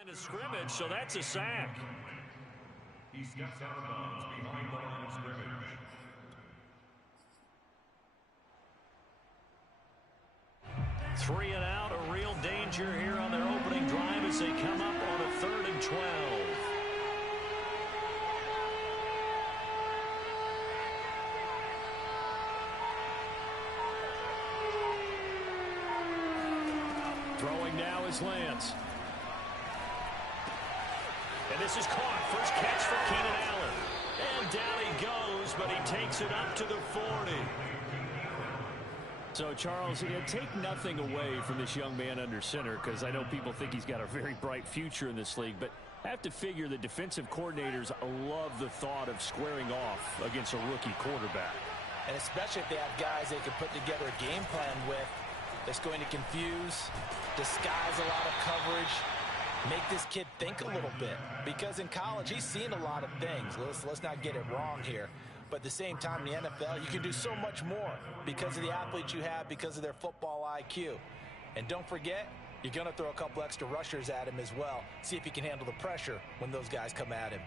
Line of scrimmage, so that's a sack. He steps out of bounds behind the line of scrimmage. Three and out, a real danger here on their opening drive as they come up on a 3rd and 12. Throwing now is Lance. And this is caught. First catch for Keenan Allen. And down he goes, but he takes it up to the 40. So, Charles, take nothing away from this young man under center, because I know people think he's got a very bright future in this league, but I have to figure the defensive coordinators love the thought of squaring off against a rookie quarterback. And especially if they have guys they can put together a game plan with that's going to confuse, disguise a lot of coverage, make this kid think a little bit. Because in college, he's seen a lot of things. Let's not get it wrong here. But at the same time, in the NFL, you can do so much more because of the athletes you have, because of their football IQ. And don't forget, you're going to throw a couple extra rushers at him as well. See if he can handle the pressure when those guys come at him.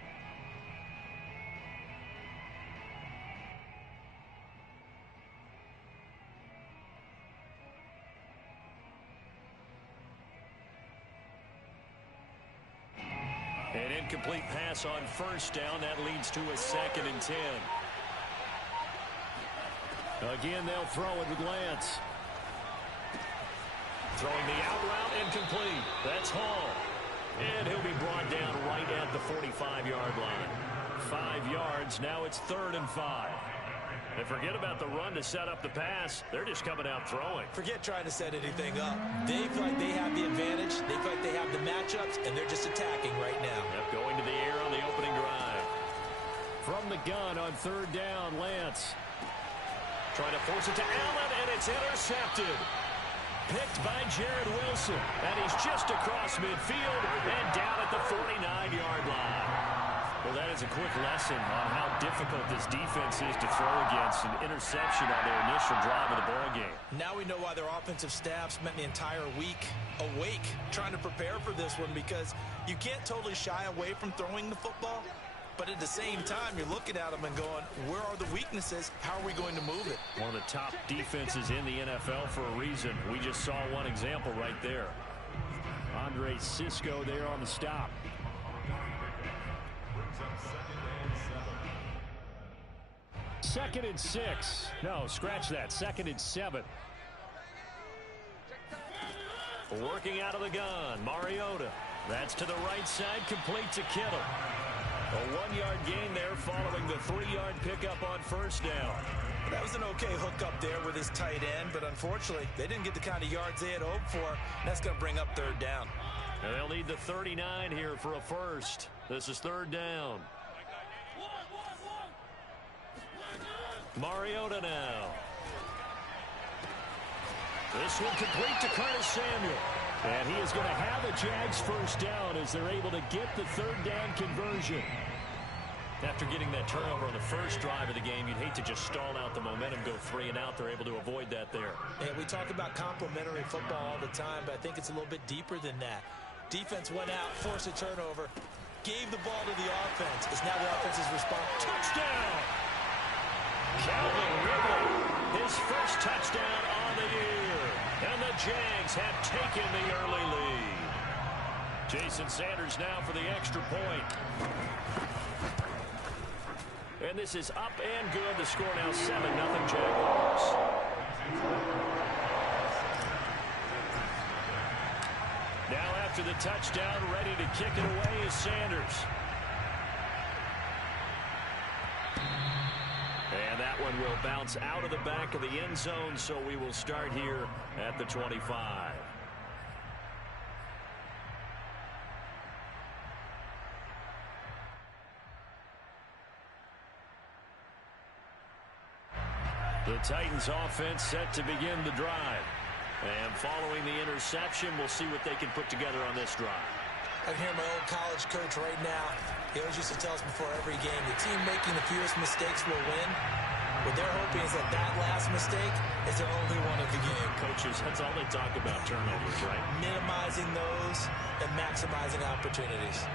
An incomplete pass on first down. That leads to a 2nd and 10. Again, they'll throw it with Lance. Throwing the out route, incomplete. That's Hall. And he'll be brought down right at the 45-yard line. 5 yards. Now it's 3rd and 5. And forget about the run to set up the pass. They're just coming out throwing. Forget trying to set anything up. They feel like they have the advantage. They feel like they have the matchups, and they're just attacking right now. Yep, going to the air on the opening drive. From the gun on 3rd down, Lance. Trying to force it to Allen, and it's intercepted. Picked by Jared Wilson. And he's just across midfield and down at the 49-yard line. Well, that is a quick lesson on how difficult this defense is to throw against. An interception on their initial drive of the ballgame. Now we know why their offensive staff spent the entire week awake trying to prepare for this one, because you can't totally shy away from throwing the football. But at the same time, you're looking at them and going, where are the weaknesses? How are we going to move it? One of the top defenses in the NFL for a reason. We just saw one example right there. Andre Cisco there on the stop. Second and 6. No, scratch that. 2nd and 7. Working out of the gun, Mariota. That's to the right side, complete to Kittle. A 1-yard gain there following the 3-yard pickup on first down. That was an okay hookup there with his tight end, but unfortunately, they didn't get the kind of yards they had hoped for. That's going to bring up 3rd down. And they'll need the 39 here for a first. This is 3rd down. Mariota now. This one complete to Curtis Samuel. And he is going to have a Jags first down as they're able to get the 3rd down conversion. After getting that turnover on the first drive of the game, you'd hate to just stall out the momentum, go 3 and out. They're able to avoid that there. And we talk about complementary football all the time, but I think it's a little bit deeper than that. Defense went out, forced a turnover, gave the ball to the offense. It's now the offense's response. Touchdown! Calvin Ridley, his first touchdown on the year. And the Jags have taken the early lead. Jason Sanders now for the extra point. And this is up and good. The score now 7-0 Jaguars. Now after the touchdown, ready to kick it away is Sanders. And that one will bounce out of the back of the end zone, so we will start here at the 25. The Titans offense set to begin the drive. And following the interception, we'll see what they can put together on this drive. I can hear my old college coach right now. He always used to tell us before every game, the team making the fewest mistakes will win. What they're hoping is that that last mistake is their only one of the game. Coaches, that's all they talk about, turnovers, right? Minimizing those and maximizing opportunities.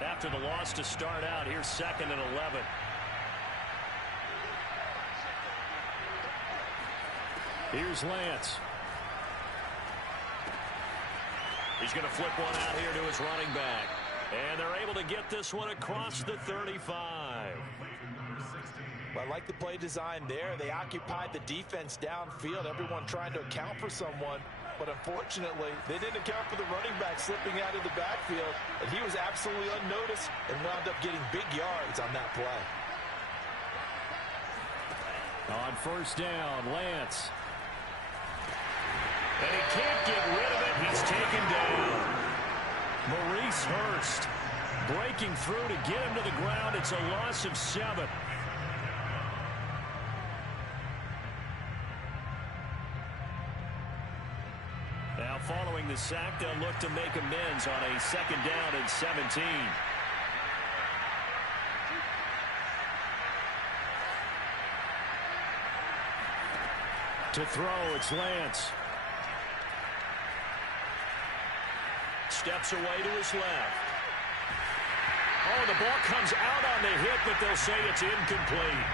After the loss to start out, here's 2nd and 11. Here's Lance. He's going to flip one out here to his running back. And they're able to get this one across the 35. Well, I like the play design there. They occupied the defense downfield, everyone trying to account for someone. But unfortunately, they didn't account for the running back slipping out of the backfield. And he was absolutely unnoticed and wound up getting big yards on that play. On 1st down, Lance. And he can't get rid of it. He's taken down. Maurice Hurst breaking through to get him to the ground. It's a loss of 7. Now following the sack, they'll look to make amends on a 2nd down and 17. To throw, it's Lance. Steps away to his left. Oh, the ball comes out on the hit, but they'll say it's incomplete.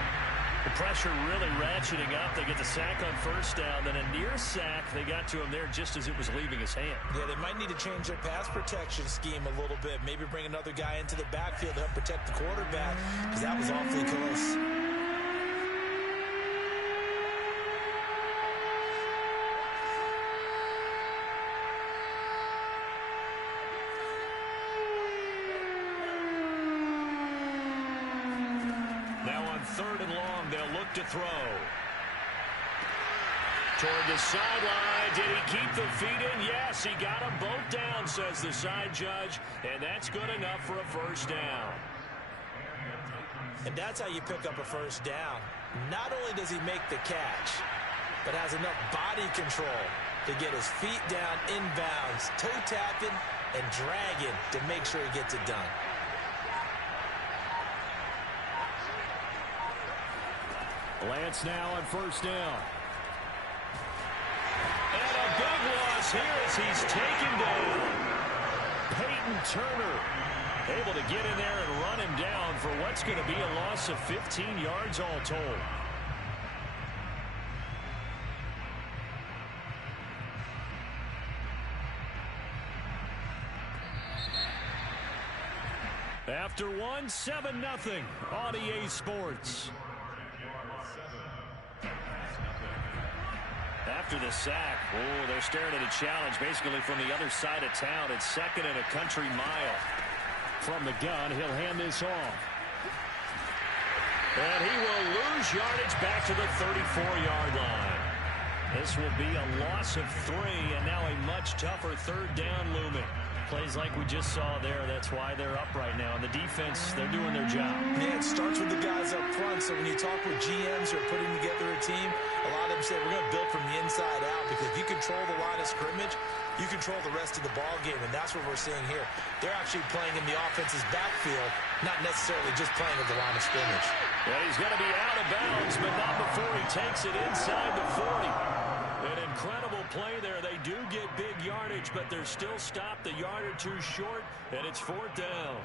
The pressure really ratcheting up. They get the sack on 1st down, then a near sack. They got to him there just as it was leaving his hand. Yeah, they might need to change their pass protection scheme a little bit. Maybe bring another guy into the backfield to help protect the quarterback, because that was awfully close. Now on 3rd and long, they'll look to throw. Toward the sideline. Did he keep the feet in? Yes, he got them both down, says the side judge. And that's good enough for a 1st down. And that's how you pick up a 1st down. Not only does he make the catch, but has enough body control to get his feet down inbounds, toe tapping and dragging to make sure he gets it done. Lance now on 1st down. And a big loss here as he's taken down. Peyton Turner able to get in there and run him down for what's going to be a loss of 15 yards all told. After 7-0 on EA Sports. After the sack, oh, they're staring at a challenge basically from the other side of town. It's 2nd and a country mile. From the gun, he'll hand this off. And he will lose yardage back to the 34-yard line. This will be a loss of 3, and now a much tougher 3rd down looming. Plays like we just saw there, that's why they're up right now. And the defense, they're doing their job. Yeah, it starts with the guys up front. So when you talk with GMs who are putting together a team, a lot of them say we're going to build from the inside out, because if you control the line of scrimmage, you control the rest of the ball game, and that's what we're seeing here. They're actually playing in the offense's backfield, not necessarily just playing at the line of scrimmage. Yeah, he's going to be out of bounds, but not before he takes it inside the 40. An incredible play there. They do get big yardage, but they're still stopped a yard or 2 short, and it's 4th down.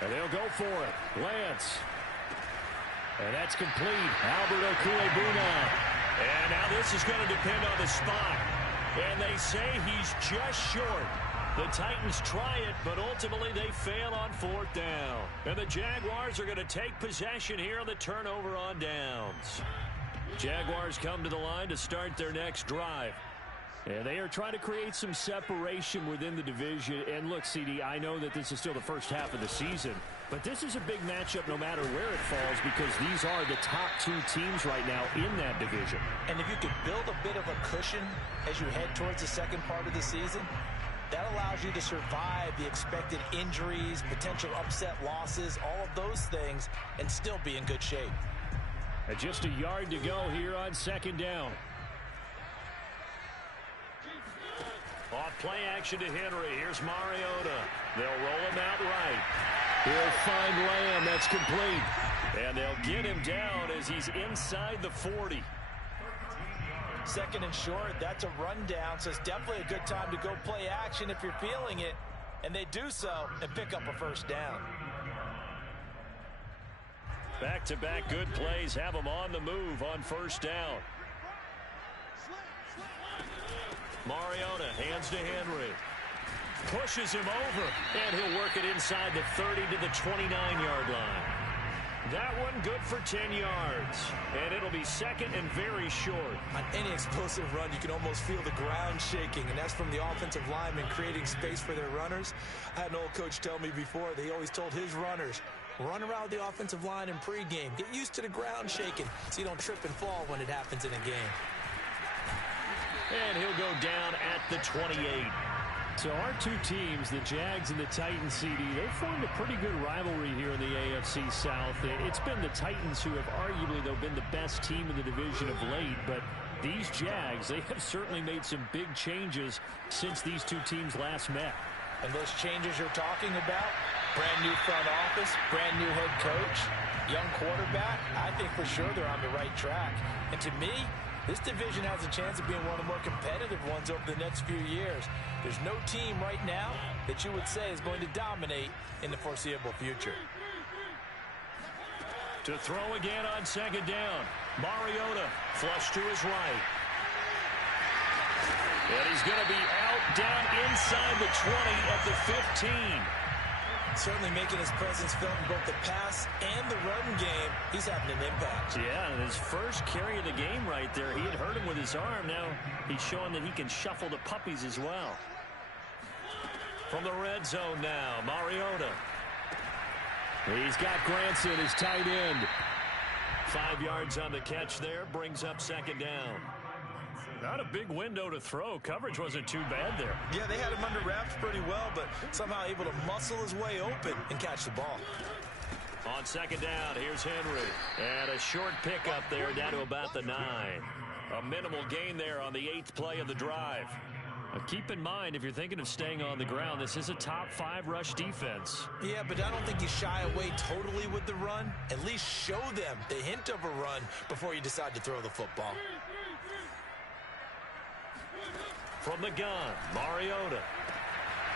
And they'll go for it. Lance. And that's complete. Albert Okwuegbuna. And now this is going to depend on the spot. And they say he's just short. The Titans try it, but ultimately they fail on 4th down. And the Jaguars are going to take possession here on the turnover on downs. Jaguars come to the line to start their next drive. And they are trying to create some separation within the division. And look, CD, I know that this is still the first half of the season, but this is a big matchup no matter where it falls because these are the top two teams right now in that division. And if you could build a bit of a cushion as you head towards the second part of the season, that allows you to survive the expected injuries, potential upset losses, all of those things, and still be in good shape. And just a yard to go here on second down. Off play action to Henry. Here's Mariota. They'll roll him out right. He'll find Lamb. That's complete. And they'll get him down as he's inside the 40. Second and short, that's a rundown, so it's definitely a good time to go play action if you're feeling it. And they do so and pick up a first down. Back-to-back good plays have them on the move on first down. Mariota hands to Henry. Pushes him over, and he'll work it inside the 30 to the 29-yard line. That one good for 10 yards, and it'll be second and very short. On any explosive run, you can almost feel the ground shaking, and that's from the offensive linemen creating space for their runners. I had an old coach tell me before, they always told his runners, run around the offensive line in pregame. Get used to the ground shaking so you don't trip and fall when it happens in a game. And he'll go down at the 28. So our two teams, the Jags and the Titans, CD, they've formed a pretty good rivalry here in the AFC South. It's been the Titans who have arguably, though, been the best team in the division of late. But these Jags, they have certainly made some big changes since these two teams last met. And those changes you're talking about, brand new front office, brand new head coach, young quarterback, I think for sure they're on the right track. And to me, this division has a chance of being one of the more competitive ones over the next few years. There's no team right now that you would say is going to dominate in the foreseeable future. To throw again on second down. Mariota flush to his right. And he's going to be out down inside the 20 at the 15. Certainly making his presence felt in both the pass and the run game. He's having an impact. Yeah, and his first carry of the game right there, he had hurt him with his arm. Now he's showing that he can shuffle the puppies as well. From the red zone now, Mariota. He's got Granson, his tight end. 5 yards on the catch there, brings up second down. Not a big window to throw. Coverage wasn't too bad there. Yeah, they had him under wraps pretty well, but somehow able to muscle his way open and catch the ball. On second down, here's Henry. And a short pickup there down to about the 9. A minimal gain there on the 8th play of the drive. Keep in mind, if you're thinking of staying on the ground, this is a top 5 rush defense. Yeah, but I don't think you shy away totally with the run. At least show them the hint of a run before you decide to throw the football. From the gun, Mariota.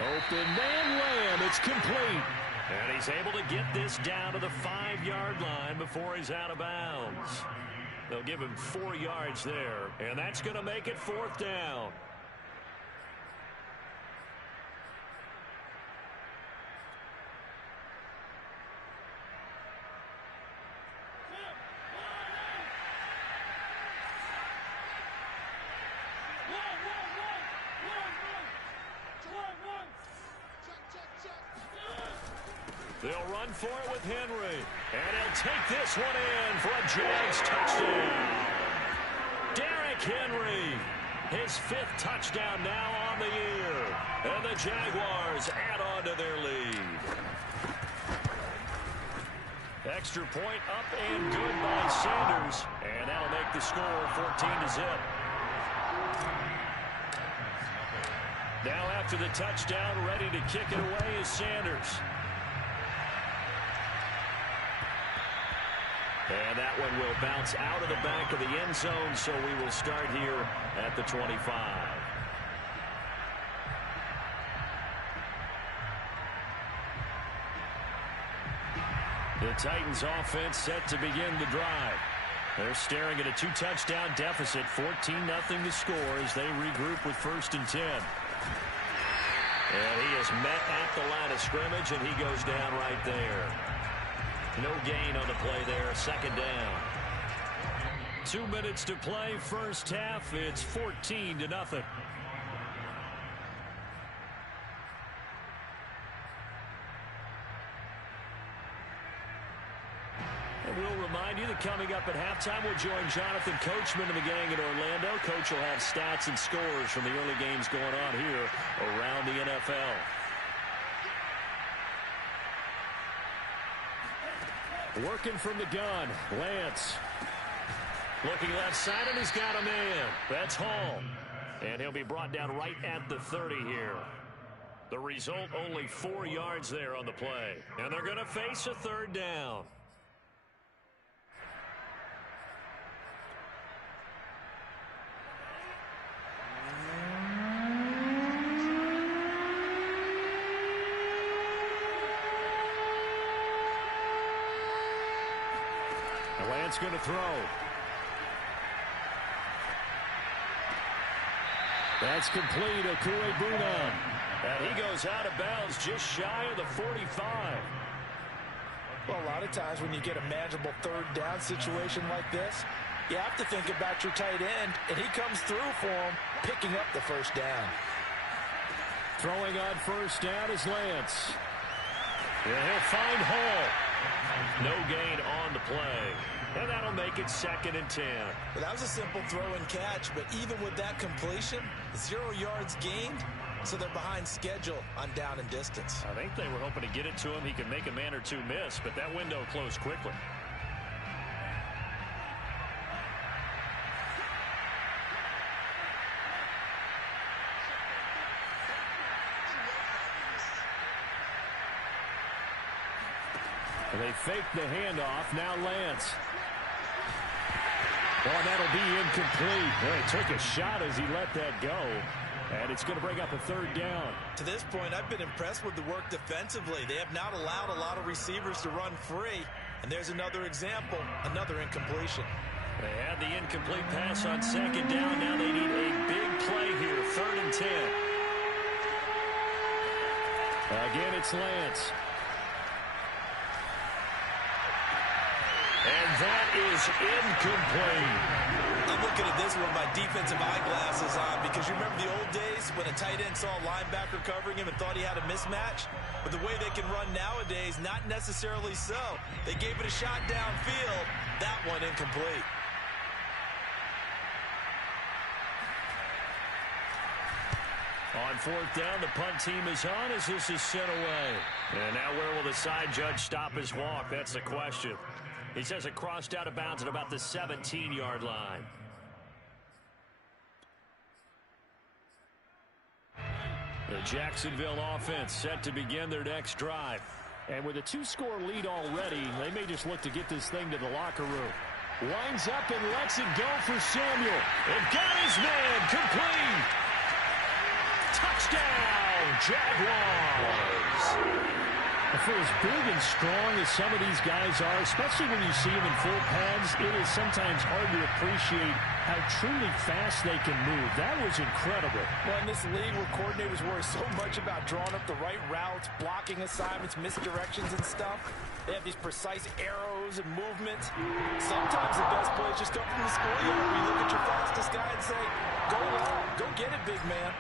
Open man, Lamb. It's complete. And he's able to get this down to the 5-yard line before he's out of bounds. They'll give him 4 yards there, and that's going to make it 4th down. They'll run for it with Henry. And he'll take this one in for a Jags touchdown. Derrick Henry, his 5th touchdown now on the year. And the Jaguars add on to their lead. Extra point up and good by Sanders. And that'll make the score 14-0. Now after the touchdown, ready to kick it away is Sanders. And that one will bounce out of the back of the end zone, so we will start here at the 25. The Titans offense set to begin the drive. They're staring at a 2-touchdown deficit, 14-0 to score as they regroup with 1st and 10. And he is met at the line of scrimmage, and he goes down right there. No gain on the play there, 2nd down. 2 minutes to play, first half. It's 14-0. And we'll remind you that coming up at halftime, we'll join Jonathan Coachman and the gang in Orlando. Coach will have stats and scores from the early games going on here around the NFL. Working from the gun, Lance. Looking left side, and he's got a man. That's Hall. And he'll be brought down right at the 30 here. The result, only 4 yards there on the play. And they're going to face a third down. Lance going to throw. That's complete. Okuegbuna. And he goes out of bounds just shy of the 45. Well, a lot of times when you get a manageable third down situation like this, you have to think about your tight end, and he comes through for him, picking up the first down. Throwing on first down is Lance. And he'll find Hall. No gain on the play. And that'll make it 2nd and 10. Well, that was a simple throw and catch, but even with that completion, 0 yards gained, so they're behind schedule on down and distance. I think they were hoping to get it to him. He could make a man or two miss, but that window closed quickly. They fake the handoff. Now Lance. Well, that'll be incomplete. Well, he took a shot as he let that go. And it's going to bring up a third down. To this point, I've been impressed with the work defensively. They have not allowed a lot of receivers to run free. And there's another example, another incompletion. They had the incomplete pass on 2nd down. Now they need a big play here, 3rd and 10. Again, it's Lance. And that is incomplete. I'm looking at this with my defensive eyeglasses on because you remember the old days when a tight end saw a linebacker covering him and thought he had a mismatch? But the way they can run nowadays, not necessarily so. They gave it a shot downfield. That one incomplete. On 4th down, the punt team is on as this is sent away. And now where will the side judge stop his walk? That's the question. He says it crossed out of bounds at about the 17-yard line. The Jacksonville offense set to begin their next drive. And with a 2-score lead already, they may just look to get this thing to the locker room. Winds up and lets it go for Samuel. And got his man complete. Touchdown, Jaguars. For as big and strong as some of these guys are, especially when you see them in full pads, it is sometimes hard to appreciate how truly fast they can move. That was incredible. Well, in this league where coordinators worry so much about drawing up the right routes, blocking assignments, misdirections and stuff, they have these precise arrows and movements. Sometimes the best plays just come from the schoolyard where you look at your fastest guy and say, go long, go get it, big man.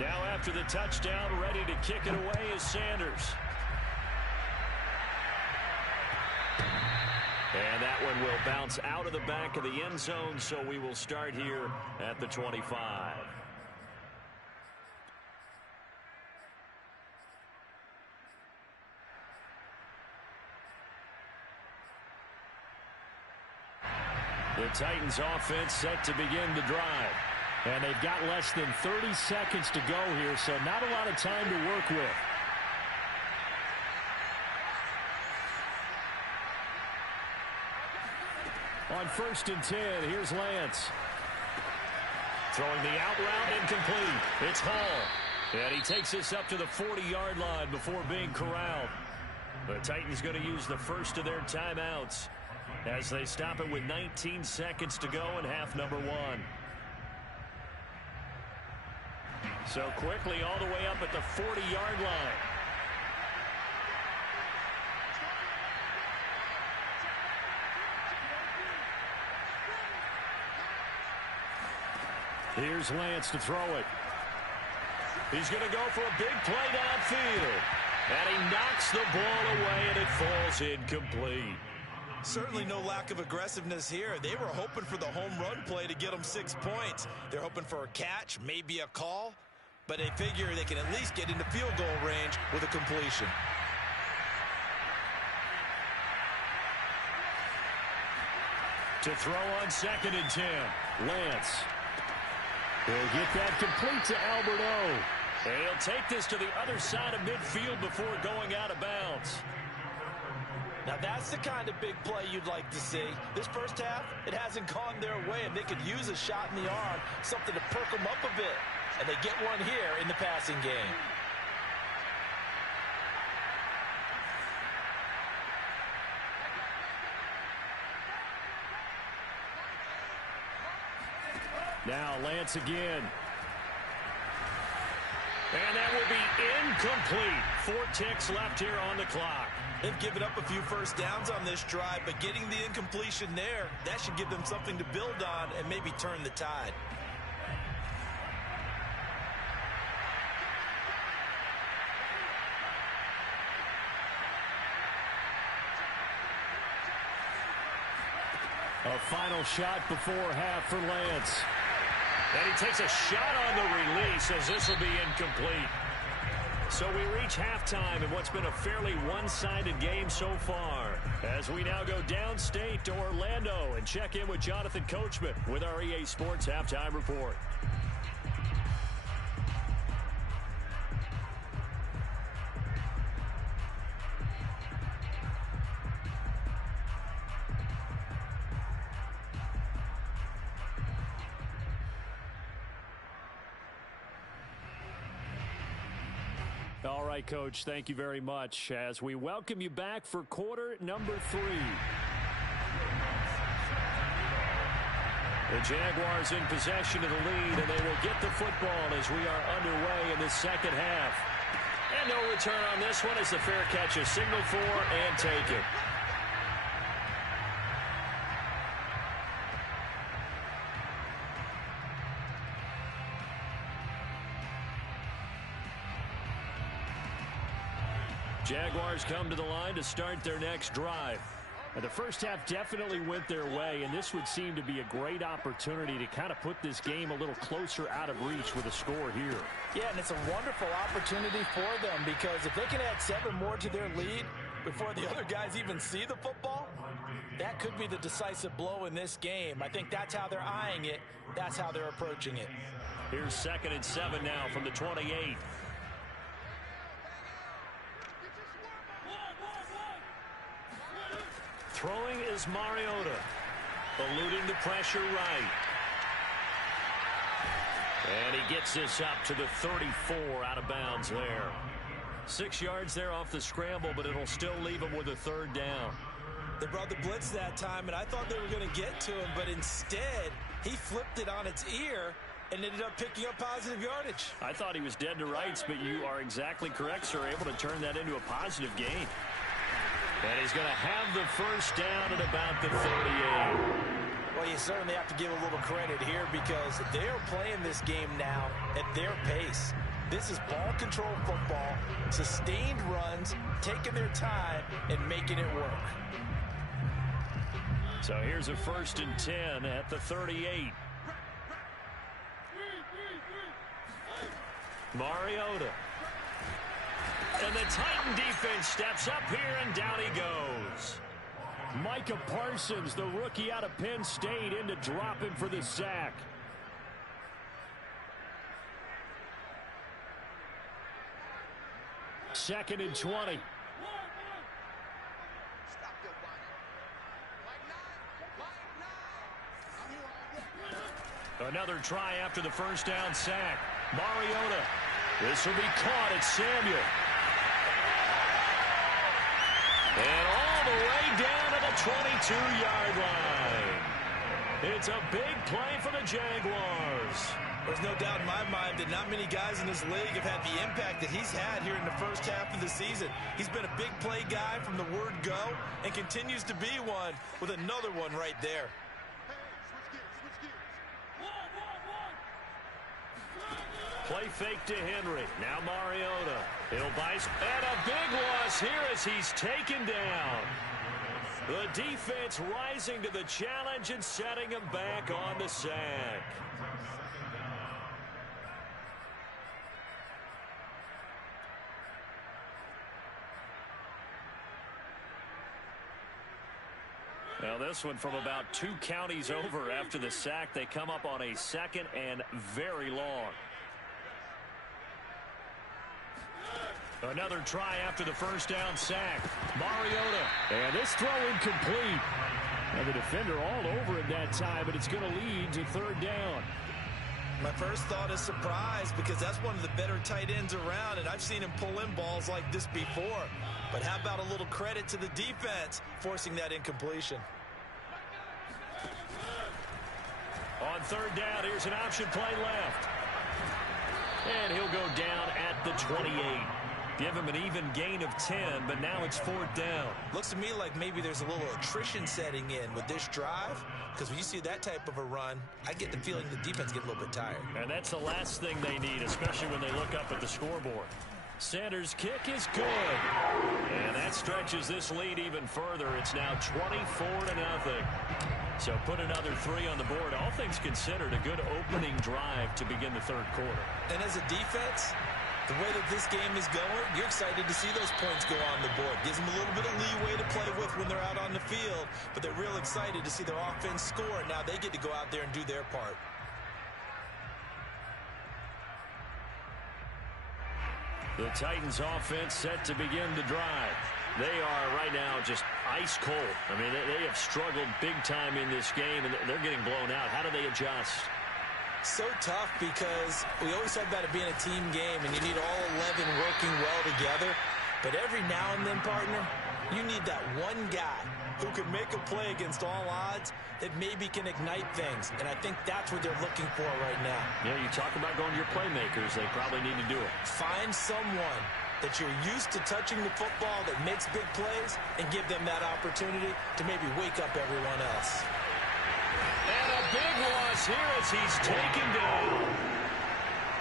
Now after the touchdown, ready to kick it away is Sanders. And that one will bounce out of the back of the end zone, so we will start here at the 25. The Titans offense set to begin the drive. And they've got less than 30 seconds to go here, so not a lot of time to work with. On 1st and 10, here's Lance. Throwing the out route, incomplete. It's Hall. And he takes this up to the 40-yard line before being corralled. The Titans going to use the first of their timeouts as they stop it with 19 seconds to go in half number 1. So quickly all the way up at the 40-yard line. Here's Lance to throw it. He's going to go for a big play downfield. And he knocks the ball away, and it falls incomplete. Certainly no lack of aggressiveness here. They were hoping for the home run play to get them 6 points. They're hoping for a catch, maybe a call, but they figure they can at least get into field goal range with a completion. To throw on 2nd and 10, Lance. He'll get that complete to Alberto. And he'll take this to the other side of midfield before going out of bounds. Now that's the kind of big play you'd like to see. This first half, it hasn't gone their way, and they could use a shot in the arm, something to perk them up a bit. And they get one here in the passing game. Now Lance again. And that will be incomplete. 4 ticks left here on the clock. They've given up a few first downs on this drive, but getting the incompletion there, that should give them something to build on and maybe turn the tide. A final shot before half for Lance. And he takes a shot on the release as this will be incomplete. So we reach halftime in what's been a fairly one-sided game so far. As we now go downstate to Orlando and check in with Jonathan Coachman with our EA Sports Halftime Report. All right, Coach, thank you very much as we welcome you back for quarter number 3. The Jaguars in possession of the lead, and they will get the football as we are underway in the second half. And no return on this one as the fair catch is signaled for and taken. Jaguars come to the line to start their next drive. And the first half definitely went their way, and this would seem to be a great opportunity to kind of put this game a little closer out of reach with a score here. Yeah, and it's a wonderful opportunity for them because if they can add 7 more to their lead before the other guys even see the football, that could be the decisive blow in this game. I think that's how they're eyeing it. That's how they're approaching it. Here's 2nd and 7 now from the 28. Throwing is Mariota, eluding the pressure right. And he gets this up to the 34 out of bounds there. 6 yards there off the scramble, but it'll still leave him with a 3rd down. They brought the blitz that time, and I thought they were going to get to him, but instead he flipped it on its ear and ended up picking up positive yardage. I thought he was dead to rights, but you are exactly correct, sir, able to turn that into a positive gain. And he's going to have the first down at about the 38. Well, you certainly have to give a little credit here because they are playing this game now at their pace. This is ball control football, sustained runs, taking their time, and making it work. So here's a 1st and 10 at the 38. Mariota. And the Titan defense steps up here, and down he goes. Micah Parsons, the rookie out of Penn State, in to drop him for the sack. Second and 20. Another try after the first down sack. Mariota. This will be caught at Samuel. And all the way down to the 22-yard line. It's a big play for the Jaguars. There's no doubt in my mind that not many guys in this league have had the impact that he's had here in the first half of the season. He's been a big play guy from the word go and continues to be one with another one right there. Play fake to Henry. Now Mariota. He'll buy. And a big loss here as he's taken down. The defense rising to the challenge and setting him back on the sack. Now this one from about 2 counties over after the sack. They come up on a 2nd and very long. Another try after the first down sack. Mariota. And this throw incomplete. And the defender all over it that time, but it's going to lead to 3rd down. My first thought is surprise because that's one of the better tight ends around, and I've seen him pull in balls like this before. But how about a little credit to the defense forcing that incompletion? On 3rd down, here's an option play left. And he'll go down at the 28. Give him an even gain of 10, but now it's 4th down. Looks to me like maybe there's a little attrition setting in with this drive, because when you see that type of a run, I get the feeling the defense get a little bit tired. And that's the last thing they need, especially when they look up at the scoreboard. Sanders' kick is good. And that stretches this lead even further. It's now 24-0. So put another 3 on the board. All things considered, a good opening drive to begin the 3rd quarter. And as a defense, the way that this game is going, you're excited to see those points go on the board. Gives them a little bit of leeway to play with when they're out on the field, but they're real excited to see their offense score, and now they get to go out there and do their part. The Titans offense set to begin the drive. They are right now just ice cold. I mean, they have struggled big time in this game, and they're getting blown out. How do they adjust? So tough because we always talk about it being a team game, and you need all 11 working well together. But every now and then, partner, you need that one guy who can make a play against all odds that maybe can ignite things. And I think that's what they're looking for right now. Yeah, you talk about going to your playmakers. They probably need to do it. Find someone that you're used to touching the football that makes big plays and give them that opportunity to maybe wake up everyone else. And a big loss here as he's taken down.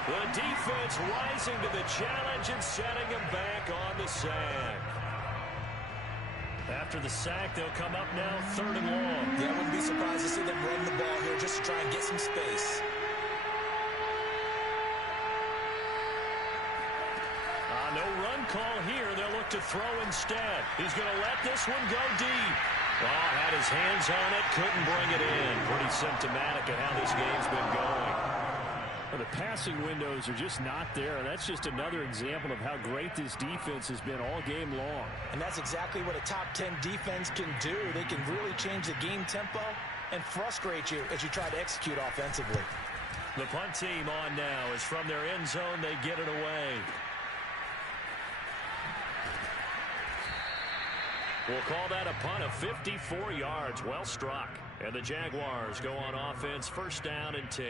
The defense rising to the challenge and setting him back on the sack. After the sack, they'll come up now 3rd and long. Yeah, I wouldn't be surprised to see them run the ball here just to try and get some space. No run call here. They'll look to throw instead. He's going to let this one go deep. Oh, had his hands on it, couldn't bring it in. Pretty symptomatic of how this game's been going. Well, the passing windows are just not there. That's just another example of how great this defense has been all game long. And that's exactly what a top 10 defense can do. They can really change the game tempo and frustrate you as you try to execute offensively. The punt team on now. Is from their end zone. They get it away. We'll call that a punt of 54 yards. Well struck. And the Jaguars go on offense. 1st down and 10.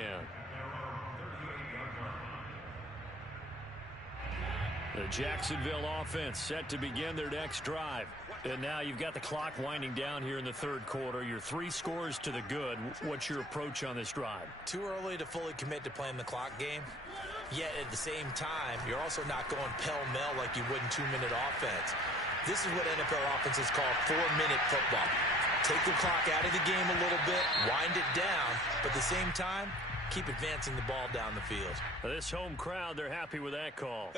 The Jacksonville offense set to begin their next drive. And now you've got the clock winding down here in the 3rd quarter. You're 3 scores to the good. What's your approach on this drive? Too early to fully commit to playing the clock game. Yet at the same time, you're also not going pell-mell like you would in 2-minute offense. This is what NFL offenses call 4-minute football. Take the clock out of the game a little bit, wind it down, but at the same time, keep advancing the ball down the field. This home crowd, they're happy with that call.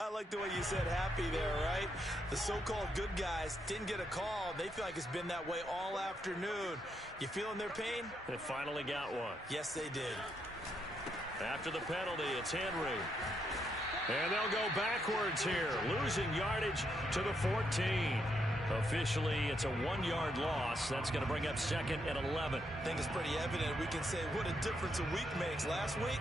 I like the way you said happy there, right? The so-called good guys didn't get a call. They feel like it's been that way all afternoon. You feeling their pain? They finally got one. Yes, they did. After the penalty, it's Henry. And they'll go backwards here, losing yardage to the 14. Officially, it's a 1-yard loss. That's going to bring up 2nd and 11. I think it's pretty evident. We can say what a difference a week makes. Last week,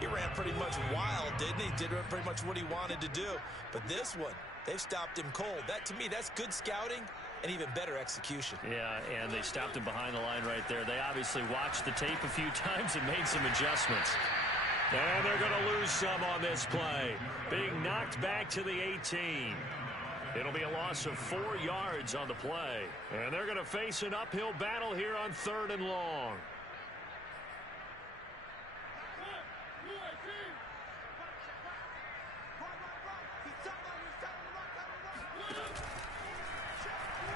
he ran pretty much wild, didn't he? Did pretty much what he wanted to do. But this one, they've stopped him cold. That, to me, that's good scouting and even better execution. Yeah, and they stopped him behind the line right there. They obviously watched the tape a few times and made some adjustments. And they're going to lose some on this play. Being knocked back to the 18. It'll be a loss of 4 yards on the play. And they're going to face an uphill battle here on 3rd and long.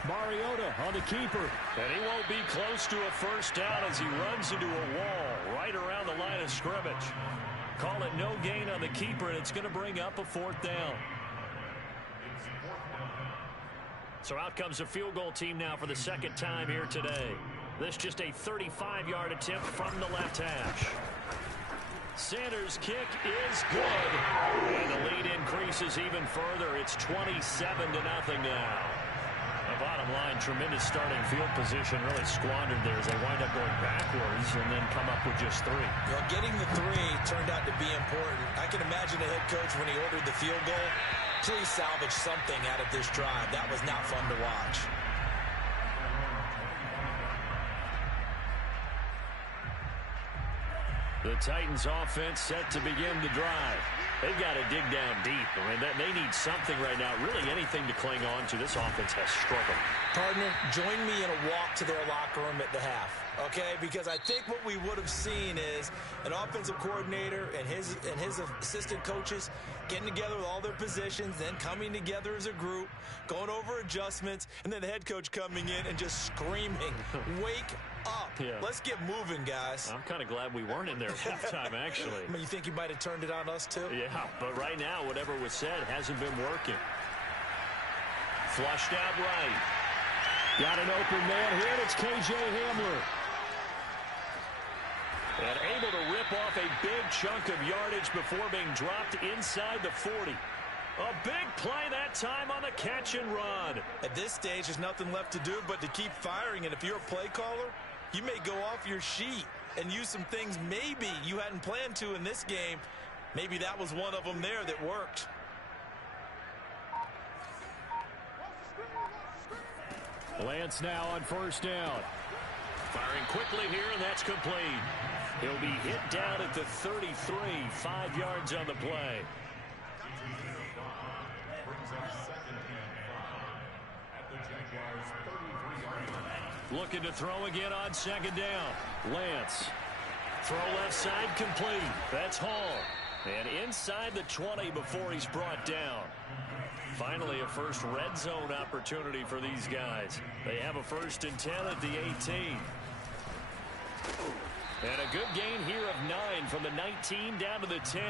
Mariota on the keeper. And he won't be close to a first down as he runs into a wall right around the line of scrimmage. Call it no gain on the keeper, and it's going to bring up a 4th down. So out comes the field goal team now for the 2nd time here today. This just a 35-yard attempt from the left hash. Sanders' kick is good. And the lead increases even further. It's 27-0 now. The bottom line, tremendous starting field position, really squandered there as they wind up going backwards and then come up with just 3. Well, getting the 3 turned out to be important. I can imagine the head coach when he ordered the field goal, please salvage something out of this drive. That was not fun to watch. The Titans offense set to begin the drive. They've got to dig down deep. I mean, they need something right now, really anything to cling on to. This offense has struggled. Partner, join me in a walk to their locker room at the half, okay? Because I think what we would have seen is an offensive coordinator and his assistant coaches getting together with all their positions, then coming together as a group, going over adjustments, and then the head coach coming in and just screaming, wake up. Yeah. Let's get moving, guys. I'm kind of glad we weren't in there at halftime, actually. I mean, you think you might have turned it on us, too? Yeah, but right now, whatever was said hasn't been working. Flushed out right. Got an open man here, and it's K.J. Hamler. And able to rip off a big chunk of yardage before being dropped inside the 40. A big play that time on the catch and run. At this stage, there's nothing left to do but to keep firing. And if you're a play caller, you may go off your sheet and use some things maybe you hadn't planned to in this game. Maybe that was one of them there that worked. Lance now on 1st down. Firing quickly here, and that's complete. He'll be hit down at the 33, 5 yards on the play. Looking to throw again on 2nd down. Lance. Throw left side complete. That's Hall. And inside the 20 before he's brought down. Finally, a first red zone opportunity for these guys. They have a 1st and 10 at the 18. And a good gain here of 9 from the 19 down to the 10.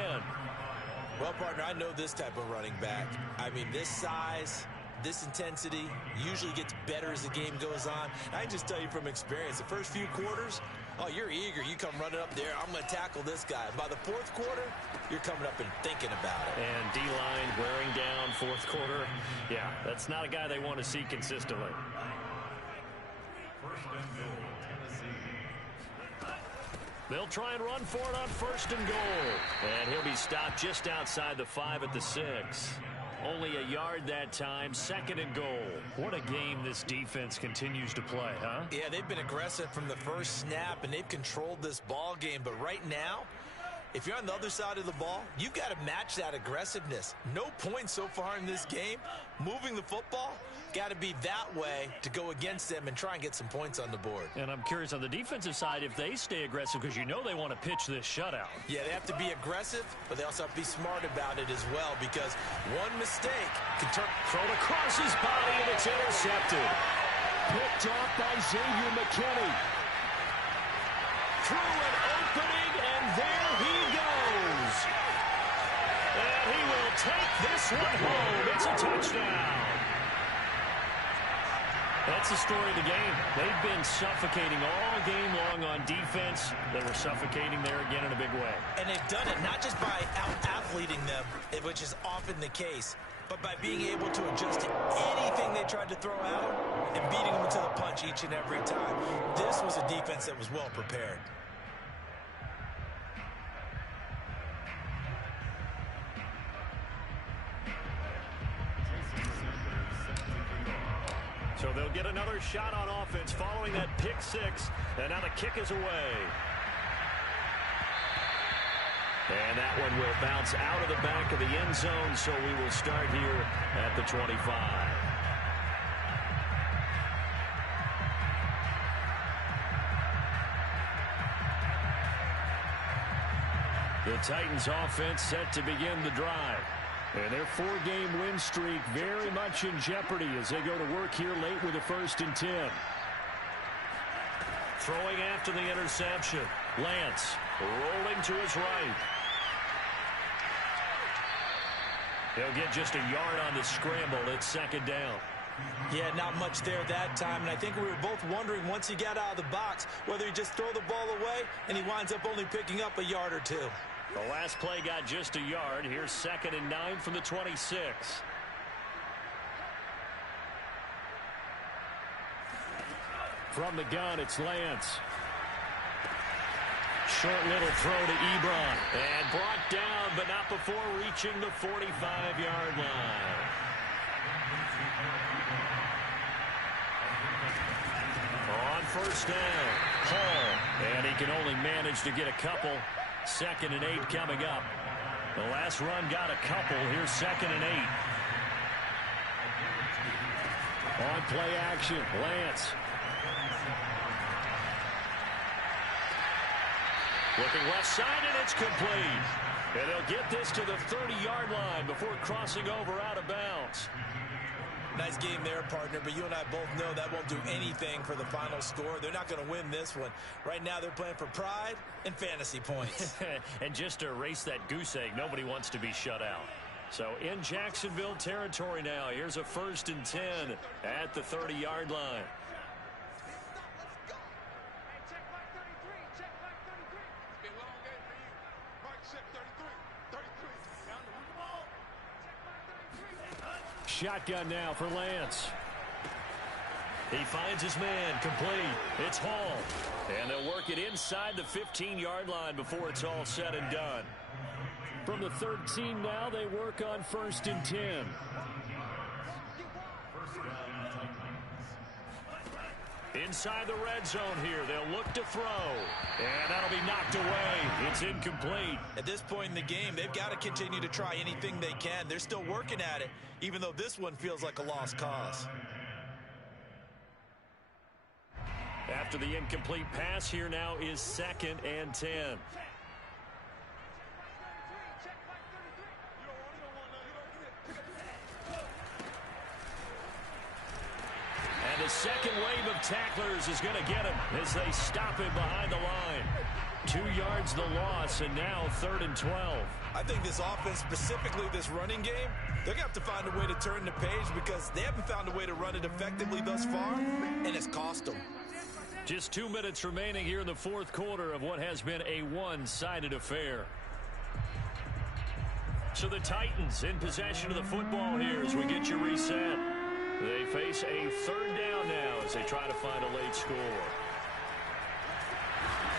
Well, partner, I know this type of running back. I mean, this size, this intensity usually gets better as the game goes on. I can just tell you from experience, the first few quarters, oh, you're eager. You come running up there. I'm going to tackle this guy. By the 4th quarter, you're coming up and thinking about it. And D-line wearing down 4th quarter. Yeah, that's not a guy they want to see consistently. They'll try and run for it on 1st and goal. And he'll be stopped just outside the 5 at the 6. Only a yard that time, 2nd and goal. What a game this defense continues to play, huh? Yeah, they've been aggressive from the first snap, and they've controlled this ball game. But right now, if you're on the other side of the ball, you've got to match that aggressiveness. No points so far in this game. Moving the football, got to be that way to go against them and try and get some points on the board. And I'm curious on the defensive side if they stay aggressive, because you know they want to pitch this shutout. Yeah, they have to be aggressive, but they also have to be smart about it as well, because one mistake can turn. Thrown across his body, and it's intercepted. Picked off by Xavier McKinney. Through an opening, and there he goes. And he will take this one home. It's a touchdown. That's the story of the game. They've been suffocating all game long on defense. They were suffocating there again in a big way. And they've done it not just by out-athleting them, which is often the case, but by being able to adjust to anything they tried to throw at them and beating them to the punch each and every time. This was a defense that was well prepared. So they'll get another shot on offense following that pick 6. And now the kick is away. And that one will bounce out of the back of the end zone, so we will start here at the 25. The Titans offense set to begin the drive. And their 4-game win streak very much in jeopardy as they go to work here late with a 1st and 10. Throwing after the interception. Lance rolling to his right. He'll get just a yard on the scramble. It's 2nd down. Yeah, not much there that time, and I think we were both wondering once he got out of the box whether he just throw the ball away and he winds up only picking up a yard or 2. The last play got just a yard. Here's 2nd and 9 from the 26. From the gun, it's Lance. Short little throw to Ebron. And brought down, but not before reaching the 45-yard line. On 1st down, Hall. And he can only manage to get a couple. 2nd and 8 coming up. The last run got a couple. Here's 2nd and 8. On play action, Lance. Looking left side, and it's complete. And they'll get this to the 30-yard line before crossing over out of bounds. Nice game there, partner, but you and I both know that won't do anything for the final score. They're not going to win this one. Right now, they're playing for pride and fantasy points. And just to erase that goose egg, nobody wants to be shut out. So in Jacksonville territory now, here's a 1st and 10 at the 30-yard line. Shotgun now for Lance. He finds his man, complete. It's Hall. And they'll work it inside the 15-yard line before it's all said and done. From the 13 now, they work on 1st and 10. Inside the red zone here, they'll look to throw. And that'll be knocked away. It's incomplete. At this point in the game, they've got to continue to try anything they can. They're still working at it, even though this one feels like a lost cause. After the incomplete pass, here now is 2nd and 10. And the second wave of tacklers is going to get him as they stop him behind the line. 2 yards the loss, and now 3rd and 12. I think this offense, specifically this running game, they're going to have to find a way to turn the page because they haven't found a way to run it effectively thus far, and it's cost them. Just 2 minutes remaining here in the 4th quarter of what has been a one-sided affair. So the Titans in possession of the football here as we get you reset. They face a 3rd down now as they try to find a late score.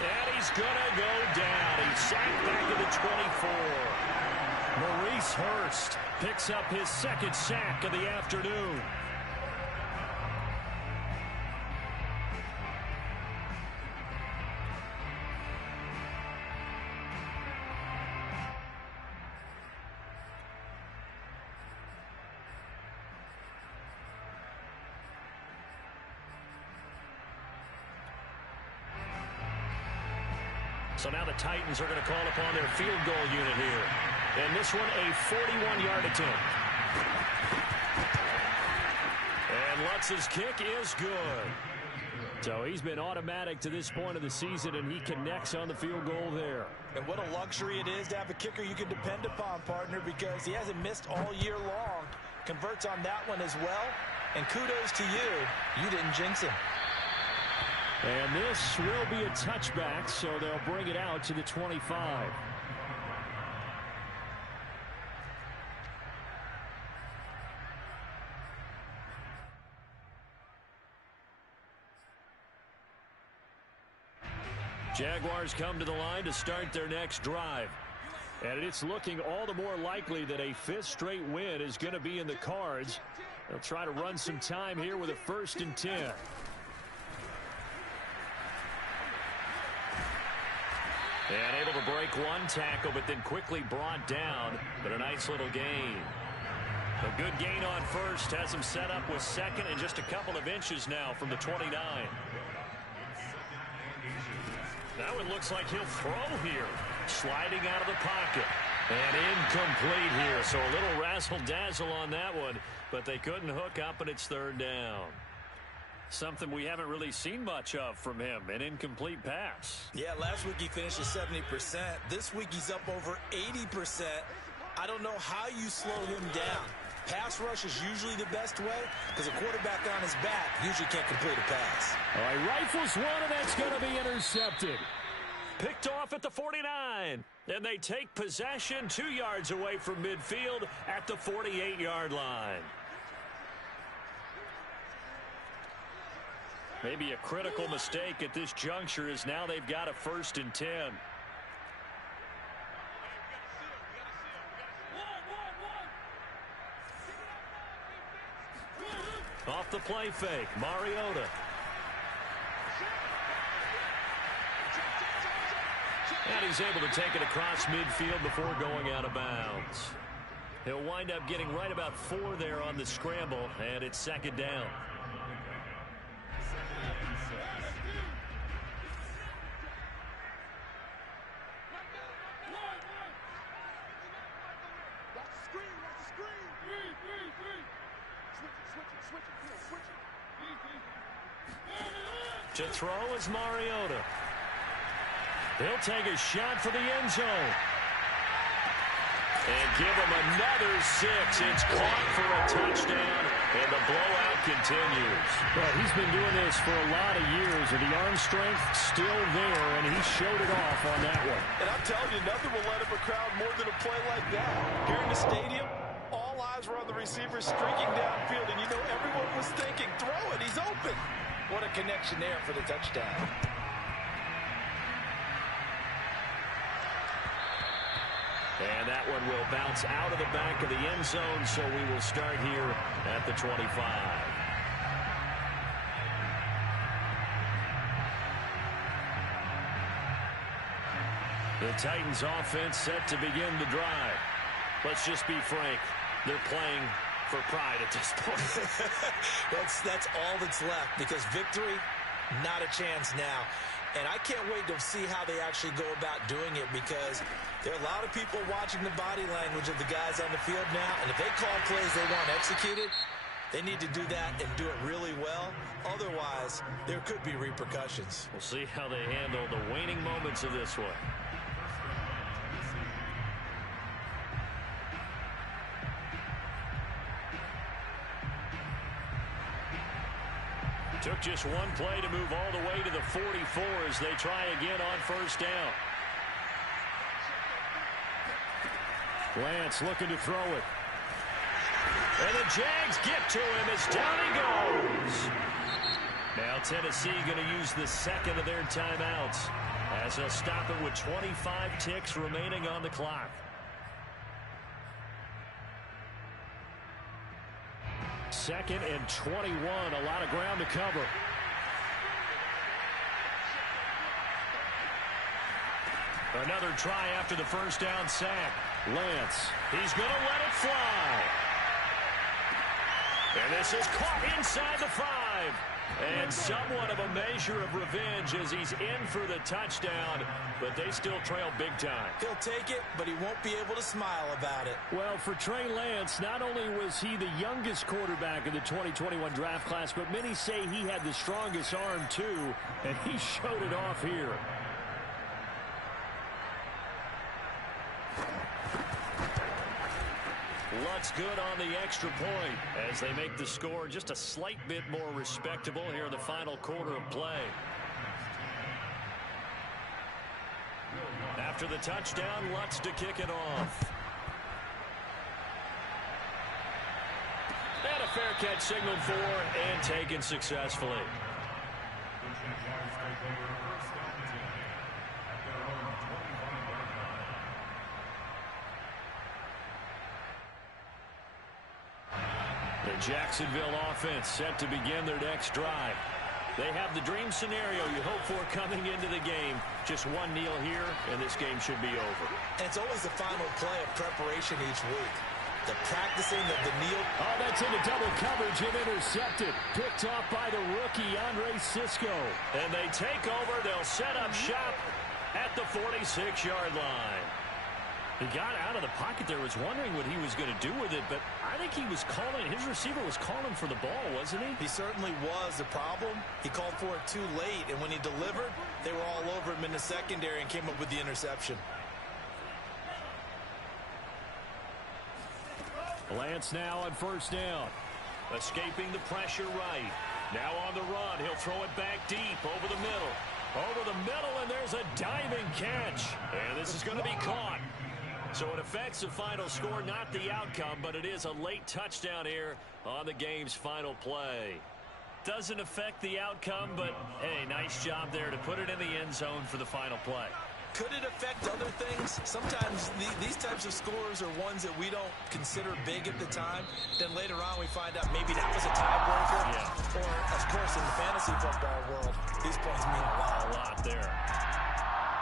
And he's going to go down. He's sacked back at the 24. Maurice Hurst picks up his 2nd sack of the afternoon. So now the Titans are going to call upon their field goal unit here. And this one, a 41-yard attempt. And Lutz's kick is good. So he's been automatic to this point of the season, and he connects on the field goal there. And what a luxury it is to have a kicker you can depend upon, partner, because he hasn't missed all year long. Converts on that one as well. And kudos to you. You didn't jinx him. And this will be a touchback, so they'll bring it out to the 25. Jaguars come to the line to start their next drive. And it's looking all the more likely that a 5th straight win is going to be in the cards. They'll try to run some time here with a 1st and 10. And able to break one tackle, but then quickly brought down. But a nice little gain. A good gain on 1st has him set up with 2nd and just a couple of inches now from the 29. Now it looks like he'll throw here. Sliding out of the pocket. And incomplete here, so a little razzle-dazzle on that one, but they couldn't hook up, and it's third down. Something we haven't really seen much of from him, an incomplete pass. Yeah, last week he finished at 70%. This week he's up over 80%. I don't know how you slow him down. Pass rush is usually the best way because a quarterback on his back usually can't complete a pass. All right, rifles one, and that's going to be intercepted. Picked off at the 49. And they take possession 2 yards away from midfield at the 48-yard line. Maybe a critical mistake at this juncture is now they've got a 1st and 10. Off the play fake, Mariota. And he's able to take it across midfield before going out of bounds. He'll wind up getting right about 4 there on the scramble, and it's 2nd down. To throw is Mariota. He'll take a shot for the end zone. And give him another 6. It's caught for a touchdown, and the blowout continues. Well, he's been doing this for a lot of years, and the arm strength still there, and he showed it off on that one. And I'm telling you, nothing will let up a crowd more than a play like that. Here in the stadium, all eyes were on the receiver streaking downfield, and you know everyone was thinking, throw it, he's open. What a connection there for the touchdown. And that one will bounce out of the back of the end zone, so we will start here at the 25. The Titans offense set to begin the drive. Let's just be frank. They're playing for pride at this point. That's all that's left, because victory, not a chance now. And I can't wait to see how they actually go about doing it, because there are a lot of people watching the body language of the guys on the field now, and if they call plays they want executed, they need to do that and do it really well. Otherwise, there could be repercussions. We'll see how they handle the waning moments of this one. Took just one play to move all the way to the 44 as they try again on 1st down. Lance looking to throw it. And the Jags get to him as down he goes. Now Tennessee going to use the 2nd of their timeouts as they'll stop it with 25 ticks remaining on the clock. Second and 21, a lot of ground to cover. Another try after the 1st down sack. Lance. He's going to let it fly. And this is caught inside the 5. And somewhat of a measure of revenge as he's in for the touchdown, but they still trail big time. He'll take it, but he won't be able to smile about it. Well, for Trey Lance, not only was he the youngest quarterback in the 2021 draft class, but many say he had the strongest arm too, and he showed it off here. Lutz good on the extra point as they make the score just a slight bit more respectable here in the final quarter of play. After the touchdown, Lutz to kick it off. And a fair catch signaled for and taken successfully. The Jacksonville offense set to begin their next drive. They have the dream scenario you hope for coming into the game. Just one kneel here, and this game should be over. And it's always the final play of preparation each week. The practicing of the kneel. Oh, that's into double coverage and intercepted. Picked off by the rookie, Andre Cisco. And they take over. They'll set up shop at the 46-yard line. He got out of the pocket there, was wondering what he was going to do with it, but I think he was calling, his receiver was calling for the ball, wasn't he? He certainly was. The problem, he called for it too late, and when he delivered, they were all over him in the secondary and came up with the interception. Lance now on first down. Escaping the pressure right. Now on the run. He'll throw it back deep over the middle. Over the middle, and there's a diving catch. And this is going to be caught. So it affects the final score, not the outcome, but it is a late touchdown here on the game's final play. Doesn't affect the outcome, but, hey, nice job there to put it in the end zone for the final play. Could it affect other things? Sometimes these types of scores are ones that we don't consider big at the time. Then later on we find out maybe that was a tiebreaker. Yeah. Or, of course, in the fantasy football world, these points mean a lot. A lot there.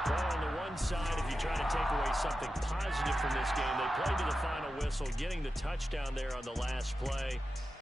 Well, on the one side, if you try to take away something positive from this game, they played to the final whistle, getting the touchdown there on the last play.